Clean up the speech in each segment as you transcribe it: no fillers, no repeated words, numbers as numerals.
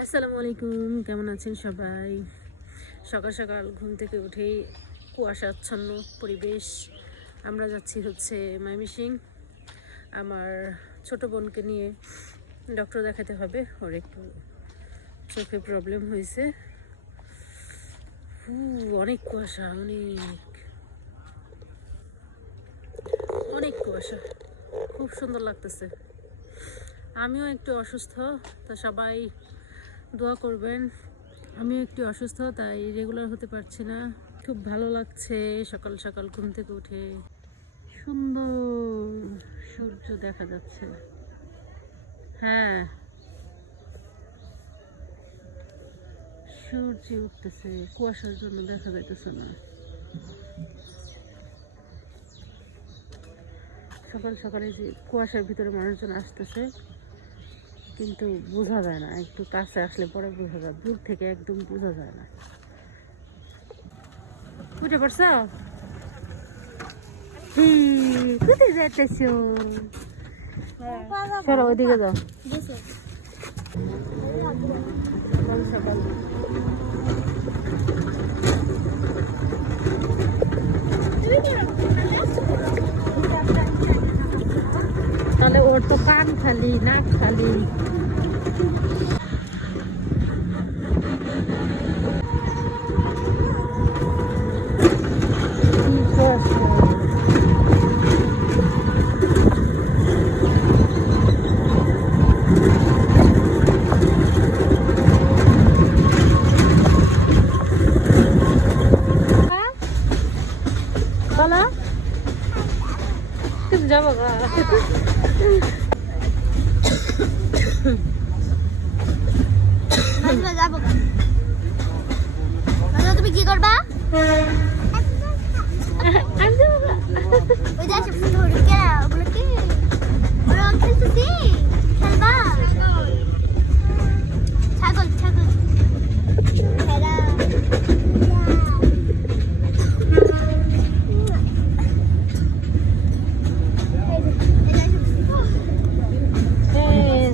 আসসালামু আলাইকুম, কেমন আছেন সবাই? সকাল সকাল ঘুম থেকে উঠেই কুয়াশাচ্ছন্ন পরিবেশ। আমরা যাচ্ছি হচ্ছে ময়মনসিং। আমার ছোট বোনকে নিয়ে ডক্টর দেখাতে হবে, ওর একটু চোখে প্রবলেম হয়েছে। অনেক কুয়াশা, অনেক অনেক কুয়াশা, খুব সুন্দর লাগতেছে। আমিও একটু অসুস্থ, তো সবাই দোয়া করবেন। আমিও একটু অসুস্থ, তাই রেগুলার হতে পারছি না। খুব ভালো লাগছে সকাল সকাল ঘুম থেকে উঠে, সুন্দর সূর্য দেখা যাচ্ছে। হ্যাঁ, সূর্য উঠতেছে, কুয়াশার জন্য দেখা যাইতেছে না। সকাল সকালে যে কুয়াশার ভিতরে মানুষজন আসতেছে, কিন্তু বোঝা যায় না। একটু কাছে আসলে পরে বোঝা যায়, দূর থেকে একদম বোঝা যায় না। উঠে পড়ছ? কোথায় যাইতেছ? সরো, ওইদিকে যাও। সকাল সকাল তাহলে ওর তো কান খালি, নাক খালি। বলো, তুমি যাবো গা? তুমি কি করবা? ছাগল ছাগল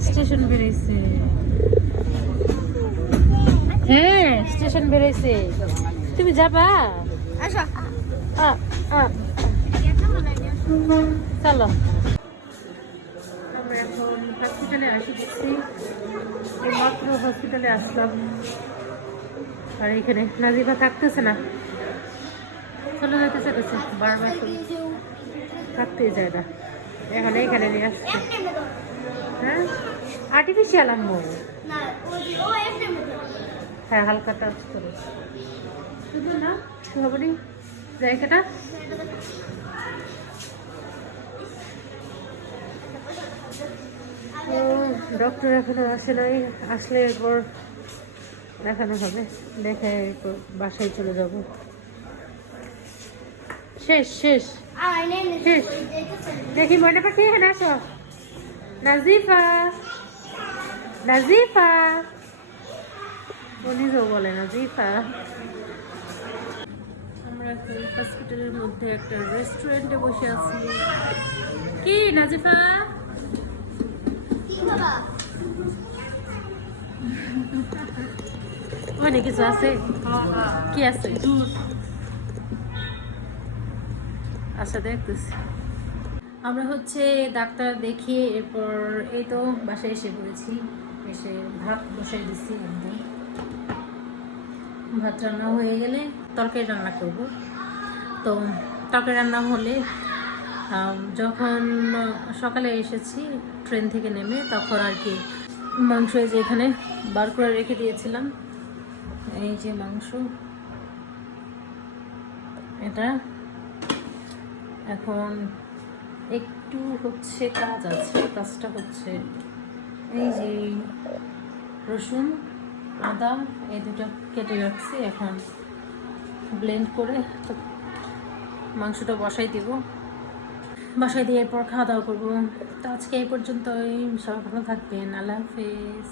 স্টেশন বেরিয়েছে। হ্যাঁ, স্টেশন বেরিয়েছে। তুমি যাবা? আসো। চলো, আমরা এখন হসপিটালে আসছি। মাত্র হসপিটালে আসলাম, আর এখানে নাজিফা থাকতেছে না, চলে যেতে চাইতেছে বারবার, থাকতেই যায় না। এখন এইখানে নিয়ে আসছে। হ্যাঁ, আর্টিফিশিয়াল আম্মু। হ্যাঁ, হালকা টাচ করে, শুধু না শুভাবনি জায়গাটা। ডক্টর এখনো আসে নাই, আসলে এরপর দেখানো হবে, দেখে এরপর বাসায় চলে যাব। শেষ শেষ শেষ। দেখি মনে পাখি, এখানে আসো। নাজিফা, নাজিফা, ও নিজেও বলে নাজিফা। আমরা এখন হসপিটালের মধ্যে একটা রেস্টুরেন্টে বসে আছি। কি নাজিফা? অনেক কিছু আছে। কি আছে? আচ্ছা, দেখতেছি। আমরা হচ্ছে ডাক্তার দেখিয়ে এরপর এই তো বাসায় এসে পড়েছি। এসে ভাত বসাই দিচ্ছি একদম। ভাত রান্না হয়ে গেলে তরকারি রান্না করব। তো তরকারি রান্না হলে, যখন সকালে এসেছি ট্রেন থেকে নেমে, তখন আর কি মাংস এই যে এখানে বার করে রেখে দিয়েছিলাম। এই যে মাংস, এটা এখন একটু হচ্ছে কাজ আছে। কাজটা হচ্ছে এই যে রসুন আদা এই দুটো কেটে রাখছি, এখন ব্লেন্ড করে মাংসটা বসাই দিব। বাসায় দিয়ে এরপর খাওয়া দাওয়া করবো। তো আজকে এই পর্যন্তই, সবাই ভালো থাকবেন। আল্লাহ হাফেজ।